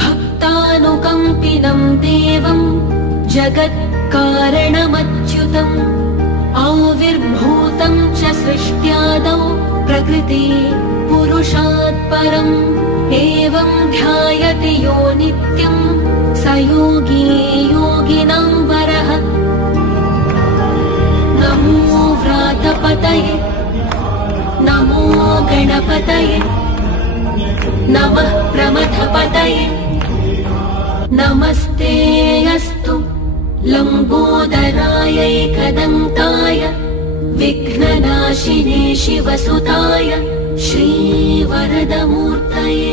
भक्तानुकम्पिनं देवं जगत्कारणमच्युतम् आविर्भूतं च सृष्ट्यादौ प्रकृते पुरुषात् परम् एवं ध्यायति यो नित्यं स योगी योगिनां वरः। नमो व्रातपतये नमो गणपतये नमः प्रमथपतये नमस्ते अस्तु लम्बोदरायैकदन्ताय विघ्ननाशिने शिवसुताय श्रीवरदमूर्तये।